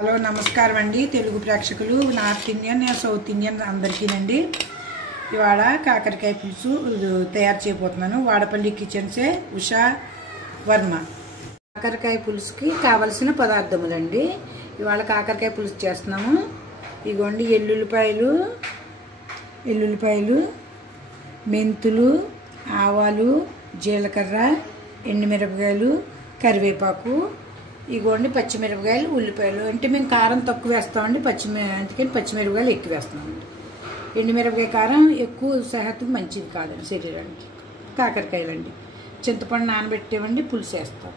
Hello నమస్కారం అండి తెలుగు ప్రేక్షకులు నార్త్ ఇండియన్ సౌత్ ఇండియన్ అందరికీనండి. ఇవాళ కాకరకాయ పులుసు తయారు చేయబోతున్నాను. వాడపల్లి కిచెన్సే ఉషా వర్మ. కాకరకాయ పులుసుకి కావలసిన పదార్థములండి. ఇవాళ కాకరకాయ పులుసు చేస్తున్నాము. ఇదిగోండి ఎల్లుల్లిపాయలు, మెంతులు, ఆవాలు, జీలకర్ర, ఎండుమిరపకాయలు, కరివేపాకు, ఇగోండి పచ్చిమిరపకాయలు, ఉల్లిపాయలు. అంటే మేము కారం తక్కువ వేస్తామండి, అందుకని పచ్చిమిరపకాయలు ఎక్కువ వేస్తామండి. ఎండుమిరపకాయ కారం ఎక్కువ సెహత్తుకు మంచిది కాదండి శరీరానికి. కాకరకాయలు అండి, చింతపండు నానబెట్టేవండి, పులుసు వేస్తాం.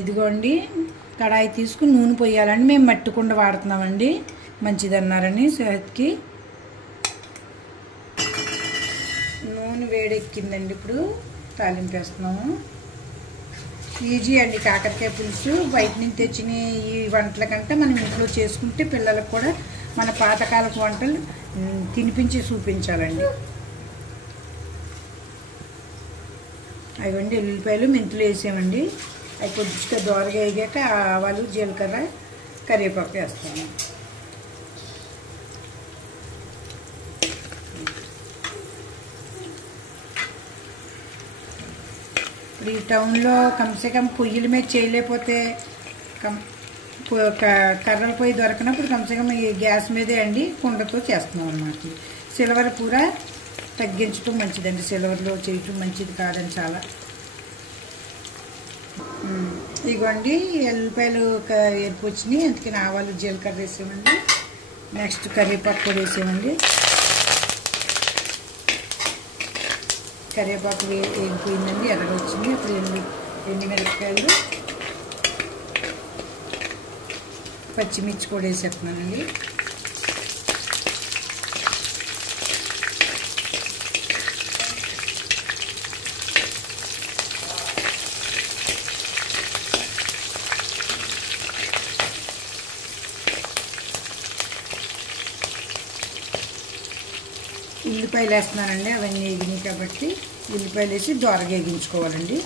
ఇదిగోండి కడాయి తీసుకుని నూనె పోయాలండి. మేము మట్టి కుండ వాడుతున్నామండి, మంచిది అన్నారని సెహత్కి. నూనె వేడెక్కిందండి. ఇప్పుడు తాలింపు వేస్తున్నాము. ఈజీ అండి కాకరకాయ పులుసు. బయట నుంచి తెచ్చిన ఈ వంటల కంటే మనం ఇంట్లో చేసుకుంటే పిల్లలకు కూడా మన పాతకాలపు వంటలు తినిపించి చూపించాలండి. అవండి ఎల్లుల్లిపాయలు, మెంతులు వేసామండి. అవి కొద్దిగా దోరగా వేగాక ఆవాలు, జీలకర్ర, కరివేపాకు వేస్తాము. ఈ టౌన్లో కమ్సేకమ్ పొయ్యిల మీద చేయలేకపోతే కర్రల పొయ్యి దొరకనప్పుడు కమ్సేకమ్ ఈ గ్యాస్ మీదే అండి కుండతో చేస్తున్నాం అన్నమాట. సిల్వర్ కూర తగ్గించడం మంచిదండి, సిల్వర్లో చేయటం మంచిది కాదని చాలా. ఇదిగోండి ఎల్లిపాయలు ఎరుపు వచ్చినాయి, అందుకని ఆవాలు, జీలకర్ర వేసామండి. నెక్స్ట్ కరివేపాకు కూడా వేసామండి. కరివేపాకు వేగిపోయిందండి, ఎర్రగా వచ్చింది. ఇప్పుడు ఎండుమిరపకాయలు, పచ్చిమిర్చి కూడా వేసేస్తున్నానండి. ఉల్లిపాయలు వేస్తున్నానండి, అవన్నీ వేగినాయి కాబట్టి ఉల్లిపాయలు వేసి దోరగా వేగించుకోవాలండి.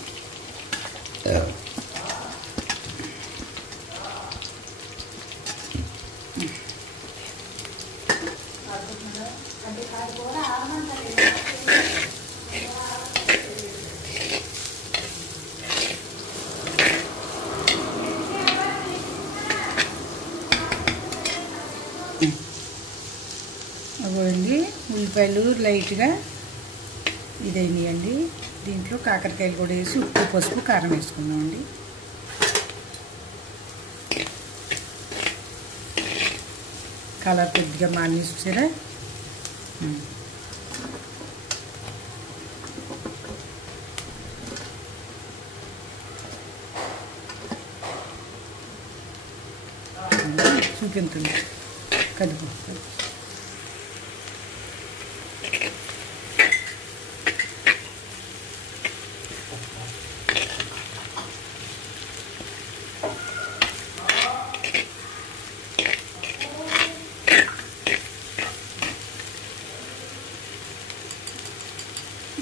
అవ్వండి ఉల్లిపాయలు లైట్గా ఇదైనాయండి. దీంట్లో కాకరకాయలు కూడా వేసి ఉప్పు, పసుపు, కారం వేసుకుందామండి. కలర్ కొద్దిగా మాని చూసారా. చూపించండి కదుపు.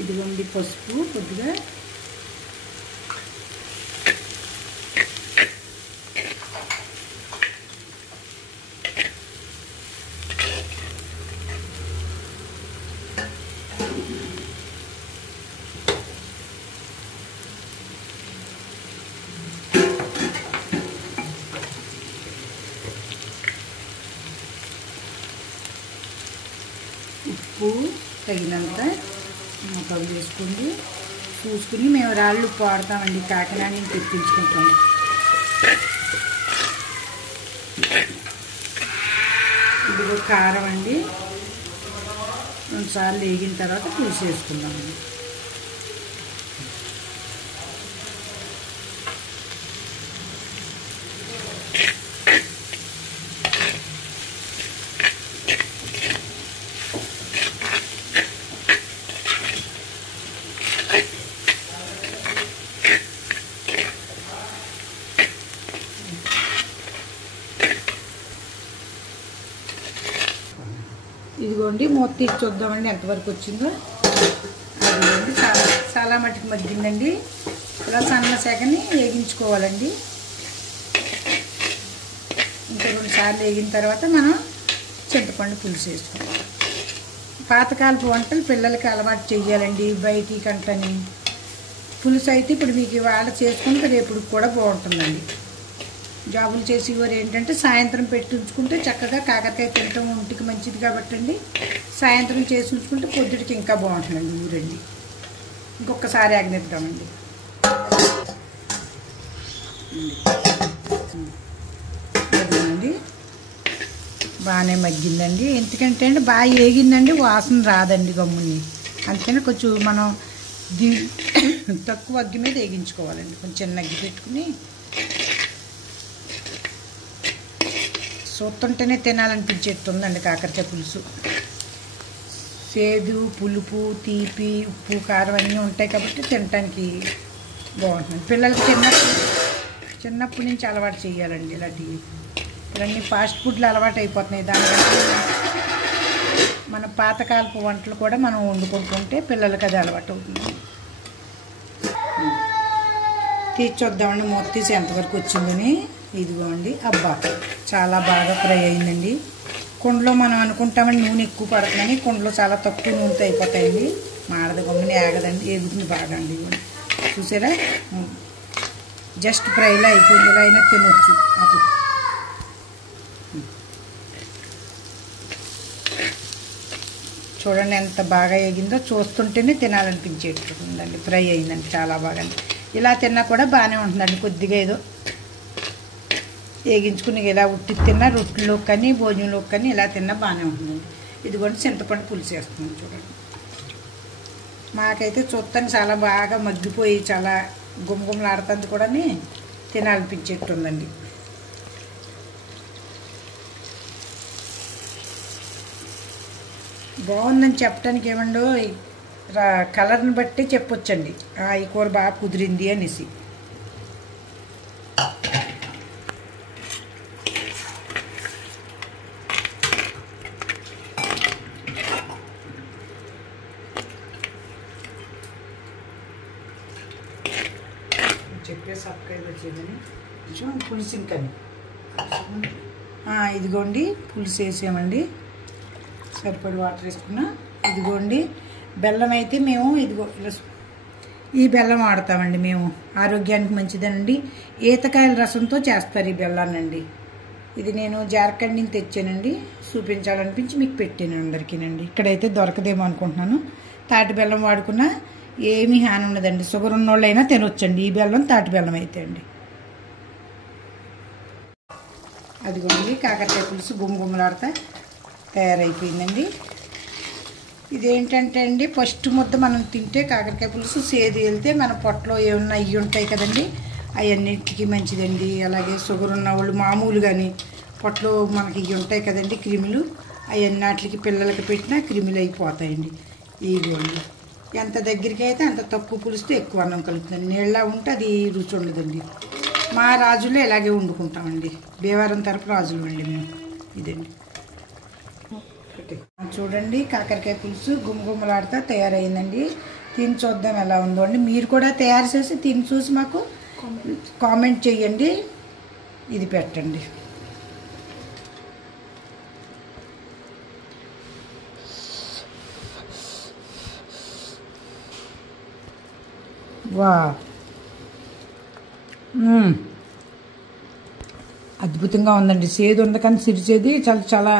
ఇదిగోండి పసుపు కొద్దిగా, ఉప్పు తగినంత మొక్కలు వేసుకోండి. చూసుకుని మేము రాళ్ళు ఉప్పు వాడతామండి, కాకినాడ నుంచి తెప్పించుకుంటాము. ఇదిగో కారం అండి, 2 సార్లు వేగిన తర్వాత పులుసు వేసుకుందామండి. ఇదిగోండి మూత తీసి చూద్దామండి ఎంతవరకు వచ్చిందో. అదిగోండి చాలా మట్టుకు మగ్గిందండి. ఇలా సన్న సెగని వేగించుకోవాలండి. ఇంకా 2 సార్లు వేగిన తర్వాత మనం చింతపండు పులుసు వేసుకోవాలి. పాతకాలపు వంటలు పిల్లలకి అలవాటు చేయాలండి, బయటి కంటని. పులుసు అయితే ఇప్పుడు మీకు ఇవాళ చేసుకుంటే రేపు కూడా బాగుంటుందండి. జాబులు చేసేవారు ఏంటంటే సాయంత్రం పెట్టి ఉంచుకుంటే చక్కగా కాకరకాయ తినటం ఒంటికి మంచిది కాబట్టి అండి, సాయంత్రం చేసి ఉంచుకుంటే పొద్దుటికి ఇంకా బాగుంటుందండి. ఊరండి ఇంకొకసారి ఆగనిద్దామండి. అదేనండి బాగానే మగ్గిందండి. ఎందుకంటే అండి బాగా వేగిందండి, వాసన రాదండి గమ్ముని. అందుకని కొంచెం మనం తక్కువ అగ్గి మీద వేగించుకోవాలండి. కొంచెం చిన్న అగ్గి పెట్టుకుని చూస్తుంటేనే తినాలనిపించేట్టుందండి కాకరకాయ పులుసు. చేదు, పులుపు, తీపి, ఉప్పు, కారం అన్నీ ఉంటాయి కాబట్టి తినటానికి బాగుంటుంది. పిల్లలకి చిన్నప్పటి నుంచి అలవాటు చేయాలండి ఇలాంటివి. ఇవన్నీ ఫాస్ట్ ఫుడ్లు అలవాటు అయిపోతున్నాయి. దానికంటే మన పాతకాలపు వంటలు కూడా మనం వండుకుంటుంటే పిల్లలకి అది అలవాటు అవుతుంది. తీసి చూద్దామండి, మూత తీసి ఎంతవరకు వచ్చిందని. ఇదిగోండి, అబ్బా చాలా బాగా ఫ్రై అయిందండి. కుండలో మనం అనుకుంటామండి నూనె ఎక్కువ పడుతుందని, కుండలో చాలా తక్కువ నూనెతో అయిపోతాయండి. మాడదు గమ్ముని ఆగదండి, ఎగుతుంది బాగా అండి. చూసారా, జస్ట్ ఫ్రైలా అయిపోయింది. ఇలా అయినా తినొచ్చు. అప్పుడు చూడండి ఎంత బాగా వేగిందో, చూస్తుంటేనే తినాలనిపించేటుందండి. ఫ్రై అయిందండి చాలా బాగా. ఇలా తిన్నా కూడా బాగానే ఉంటుందండి. కొద్దిగా ఏదో వేగించుకుని ఇలా ఉట్టి తిన్నా, రొట్టెలోకి కానీ భోజనంలోకి కానీ ఇలా తిన్నా బాగానే ఉంటుందండి. ఇది కూడా చింతపండు పులుసు వేస్తున్నాం చూడండి. మాకైతే చూస్తాను చాలా బాగా మగ్గిపోయి చాలా గుమగుమలాడుతుంది కూడా, తినాలనిపించేట్టుందండి. బాగుందని చెప్పడానికి ఏమండో కలర్ని బట్టి చెప్పొచ్చండి, ఈ కూర బాగా కుదిరింది అనేసి. చెప్పే సబ్స్క్రైబ్ వచ్చేదని పులుసు ఇంకా ఇదిగోండి పులుసు వేసామండి. సరిపడి వాటర్ వేసుకున్నా. ఇదిగోండి బెల్లం అయితే మేము ఈ బెల్లం వాడతామండి. మేము ఆరోగ్యానికి మంచిదేనండి. ఈతకాయల రసంతో చేస్తారు ఈ బెల్లాన్నండి. ఇది నేను జార్ఖండ్ నుంచి తెచ్చానండి, చూపించాలనిపించి మీకు పెట్టాను అందరికీనండి. ఇక్కడైతే దొరకదేమో అనుకుంటున్నాను. తాటి బెల్లం వాడుకున్నా ఏమీ హాని ఉండదండి. షుగర్ ఉన్నోళ్ళైనా తినొచ్చండి ఈ బెల్లం, తాటి బెల్లం అయితే అండి. అదిగోండి కాకరకాయ పులుసు గుమగుమలాడుతా తయారైపోయిందండి. ఇదేంటంటే అండి, ఫస్ట్ ముద్ద మనం తింటే కాకరకాయ పులుసు సేదు వెళ్తే మన పొట్టలో ఏమన్నా ఇవి ఉంటాయి కదండి, అవన్నిటికీ మంచిదండి. అలాగే షుగర్ ఉన్న వాళ్ళు మామూలు కానీ పొట్టలో మనకి ఇవి ఉంటాయి కదండి క్రిములు, అవన్నిటికి పిల్లలకి పెట్టినా క్రిములు అయిపోతాయండి. ఇదిగోండి ఎంత దగ్గరికి అయితే అంత తక్కువ పులుస్తే ఎక్కువ అన్నం కలుగుతుంది. నీళ్ళ ఉంటే అది రుచి ఉండదండి. మా రాజుల్లో ఇలాగే వండుకుంటామండి. భీమవరం తరపు రాజులు అండి మేము. ఇదండి చూడండి కాకరకాయ పులుసు గుమగుమలాడుతా తయారైందండి. తిని చూద్దాం ఎలా ఉందో అండి. మీరు కూడా తయారు చేసి తిని చూసి మాకు కామెంట్ చేయండి. ఇది పెట్టండి. వా అద్భుతంగా ఉందండి. సేదు ఉంది కానీ సిరిసేది చాలా చాలా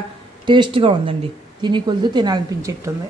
టేస్ట్గా ఉందండి. తిని కొద్ది తినాలనిపించేట్టుంది.